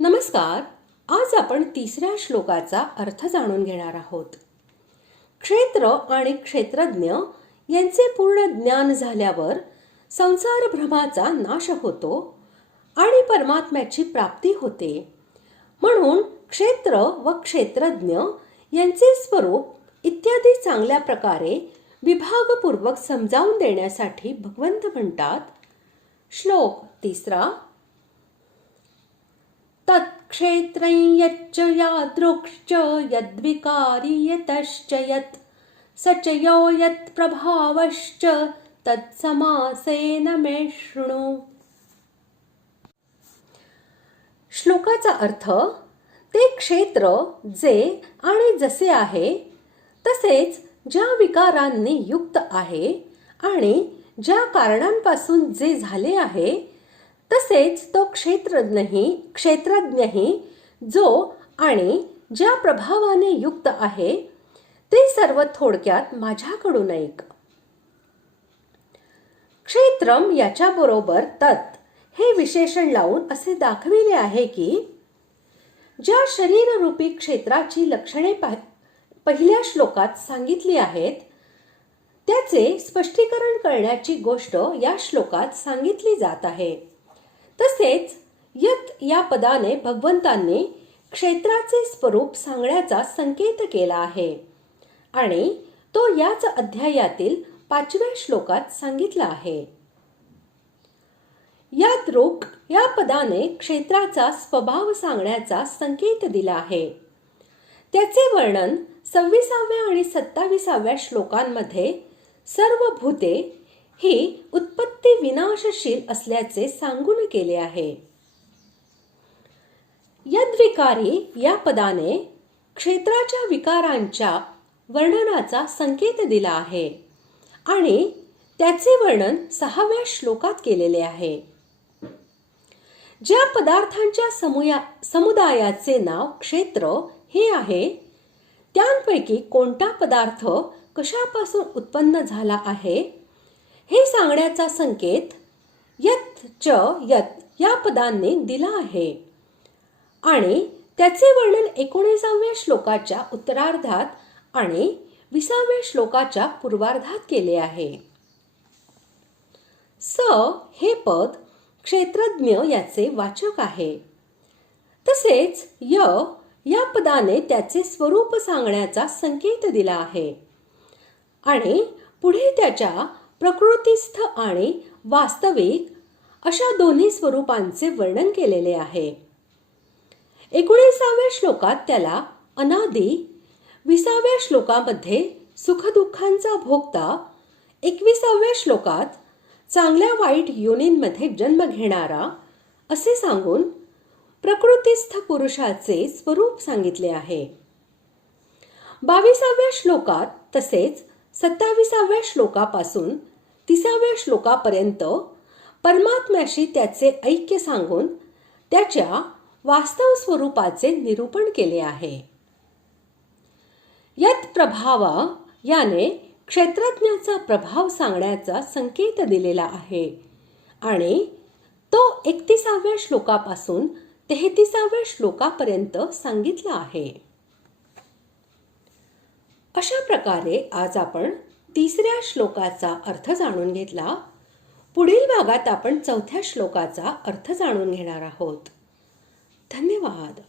नमस्कार. आज आपण तिसऱ्या श्लोकाचा अर्थ जाणून घेणार आहोत. क्षेत्र आणि क्षेत्रज्ञ यांचे पूर्ण ज्ञान झाल्यावर संसार भ्रमाचा नाश होतो आणि परमात्म्याची प्राप्ती होते. म्हणून क्षेत्र व क्षेत्रज्ञ यांचे स्वरूप इत्यादी चांगल्या प्रकारे विभागपूर्वक समजावून देण्यासाठी भगवंत म्हणतात. श्लोक तिसरा. तत्क्षेत्रं यच्च यादृक्श्च यद्विकारी यतश्च यत् स च यो यत्प्रभावश्च तत्समासेन मे शृणु. श्लोकाचा अर्थ, ते क्षेत्र जे आणि जसे आहे तसेच ज्या विकारांनी युक्त आहे आणि ज्या कारणांपासून जे झाले आहे तसेच तो क्षेत्रज्ञही जो आणि ज्या प्रभावाने युक्त आहे ते सर्व थोडक्यात माझ्याकडून ऐक. क्षेत्रम याच्याबरोबर तत् हे विशेषण लावून असे दाखविले आहे की ज्या शरीररूपी क्षेत्राची लक्षणे पहिल्या श्लोकात सांगितली आहेत त्याचे स्पष्टीकरण करण्याची गोष्ट या श्लोकात सांगितली जात आहे. तसेच यत या पदाने भगवंतांनी क्षेत्राचे स्वरूप सांगण्याचा संकेत केला आहे आणि तो याच अध्यायातील 5व्या श्लोकात सांगितला आहे. यादृक् या पदाने क्षेत्राचा स्वभाव सांगण्याचा संकेत दिला आहे. त्याचे वर्णन 26व्या आणि 27व्या श्लोकांमध्ये सर्व भूते ही उत्पत्ती विनाशशील असल्याचे सांगून केले आहे. यद्विकारी या पदाने क्षेत्राच्या विकारांच्या वर्णनाचा संकेत दिला आहे आणि त्याचे वर्णन 6व्या श्लोकात केलेले आहे. ज्या पदार्थांच्या समुदायाचे नाव क्षेत्र हे आहे त्यांपैकी कोणता पदार्थ कशापासून उत्पन्न झाला आहे हे सांगण्याचा संकेत यत च यत या पदांनी दिला आहे आणि त्याचे वर्णन 19व्या श्लोकाच्या उत्तरार्धात आणि 20व्या श्लोकाच्या पूर्वार्धात केले आहे. स हे पद क्षेत्रज्ञ याचे वाचक आहे. तसेच या पदाने त्याचे स्वरूप सांगण्याचा संकेत दिला आहे आणि पुढे त्याच्या प्रकृतीस्थ आणि वास्तविक अशा दोन्ही स्वरूपांचे वर्णन केलेले आहे. 19व्या श्लोकात त्याला अनादि, 20व्या श्लोकामध्ये सुखदुःखांचा भोगता, 21व्या श्लोकात चांगल्या वाईट योनींमध्ये जन्म घेणारा असे सांगून प्रकृतीस्थ पुरुषाचे स्वरूप सांगितले आहे. 22व्या श्लोकात तसेच 27व्या श्लोकापासून 30व्या श्लोकापर्यंत परमात्म्याशी त्याचे ऐक्य सांगून त्याच्या वास्तव स्वरूपाचे निरूपण केले आहे. यत प्रभाव याने क्षेत्रज्ञाचा प्रभाव सांगण्याचा संकेत दिलेला आहे आणि तो 31व्या श्लोकापासून 33व्या श्लोकापर्यंत सांगितला आहे. अशा प्रकारे आज आपण तिसऱ्या श्लोकाचा अर्थ जाणून घेतला. पुढील भागात आपण 4थ्या श्लोकाचा अर्थ जाणून घेणार आहोत. धन्यवाद.